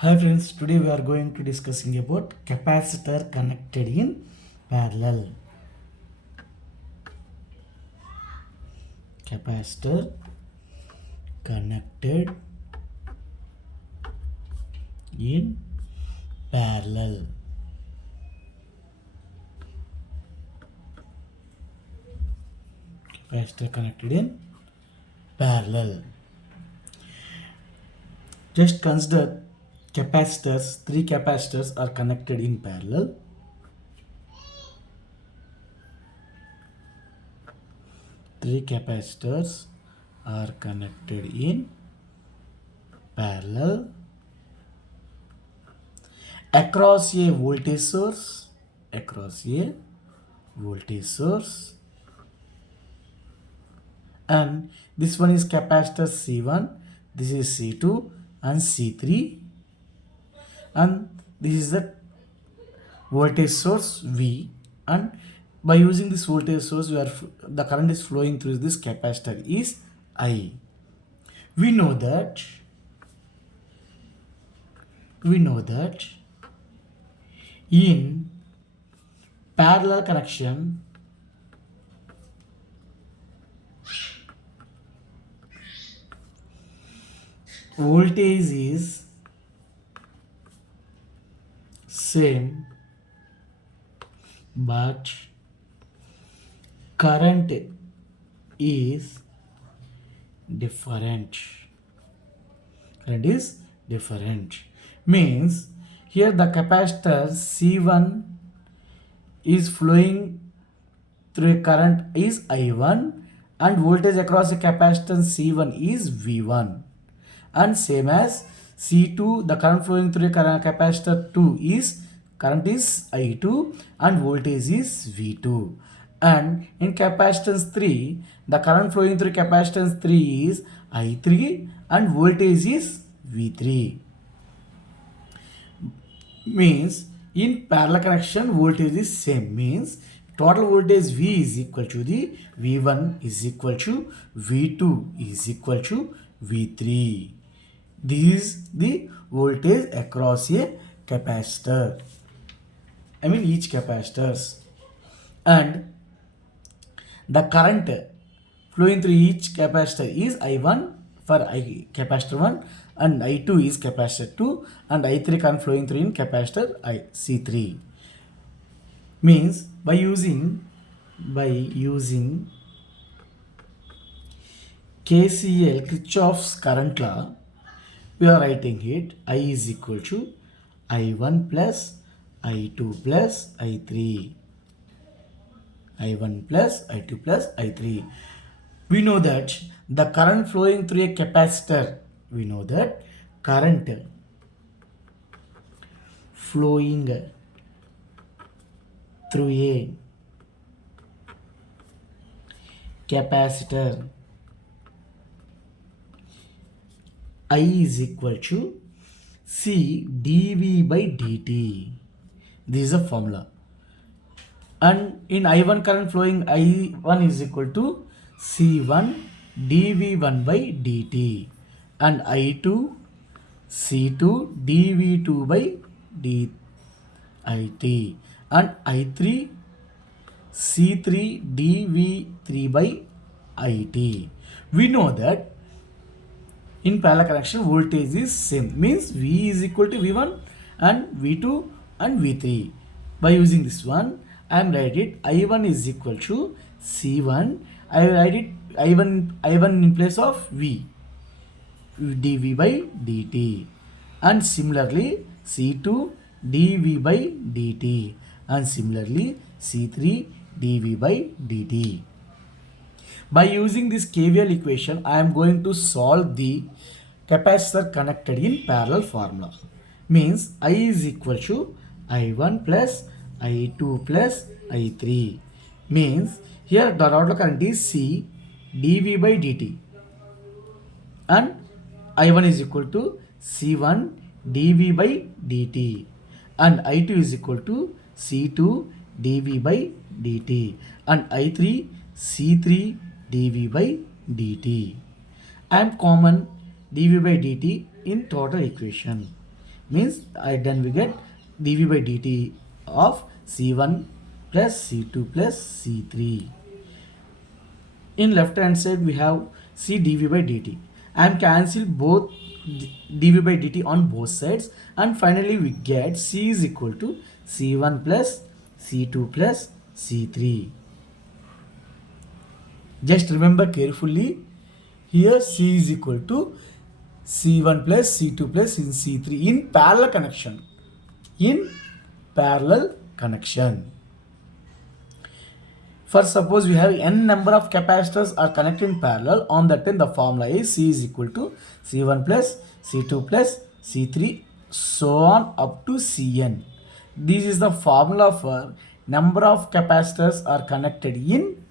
Hi friends, today we are going to discussing about capacitor connected in parallel. Capacitor connected in parallel. Capacitor connected in parallel. Just consider capacitors, three capacitors are connected in parallel. Three capacitors are connected in parallel across a voltage source, across a voltage source, and this one is capacitor C1, this is C2 and C3, and this is the voltage source V, and by using this voltage source the current is flowing through this capacitor is I. We know that in parallel connection voltage is same but current is different. Current is different means here the capacitor C1 is flowing through a current is I1 and voltage across the capacitance C1 is V1, and same as C2 the current flowing through a capacitor 2 is current is I2 and voltage is V2, and in capacitance 3 the current flowing through capacitance 3 is I3 and voltage is V3. Means in parallel connection voltage is same, means total voltage V is equal to the V1 is equal to V2 is equal to V3. This is the voltage across a capacitor, each capacitors, and the current flowing through each capacitor is I1 for capacitor 1 and I2 is capacitor 2 and I3 current flowing through in capacitor C3. Means by using KCL Kirchhoff's current law, we are writing it I is equal to I1 plus I2 plus I3. I1 plus I2 plus I3. We know that the current flowing through a capacitor, current flowing through a capacitor I is equal to C dV by dt. This is a formula. And in I1 current flowing I1 is equal to C1 dV1 by dt, and I2 C2 dV2 by dt, and I3 C3 dV3 by it. We know that in parallel connection voltage is same, means V is equal to V1 and V2 and V3. By using this one I am write it I1 is equal to C1, I will write it I1 in place of V dV by dt, and similarly C2 dV by dt, and similarly C3 dV by dt. By using this KVL equation, I am going to solve the capacitor connected in parallel formula. Means I is equal to I1 plus I2 plus I3. Means here the total current is C dV by dt, and I1 is equal to C1 dV by dt, and I2 is equal to C2 dV by dt, and I3 C3 dV by dt. I am common dV by dt in total equation. means then we get dv by dt of c1 plus c2 plus c3. In left hand side we have c dv by dt. I am cancel both dv by dt on both sides, and finally we get c is equal to c1 plus c2 plus c3. Just remember carefully, here c is equal to c1 plus c2 plus in c3 in parallel connection. In parallel connection. For suppose we have n number of capacitors are connected in parallel, on that time the formula is C is equal to C1 plus C2 plus C3 so on up to Cn. This is the formula for number of capacitors are connected in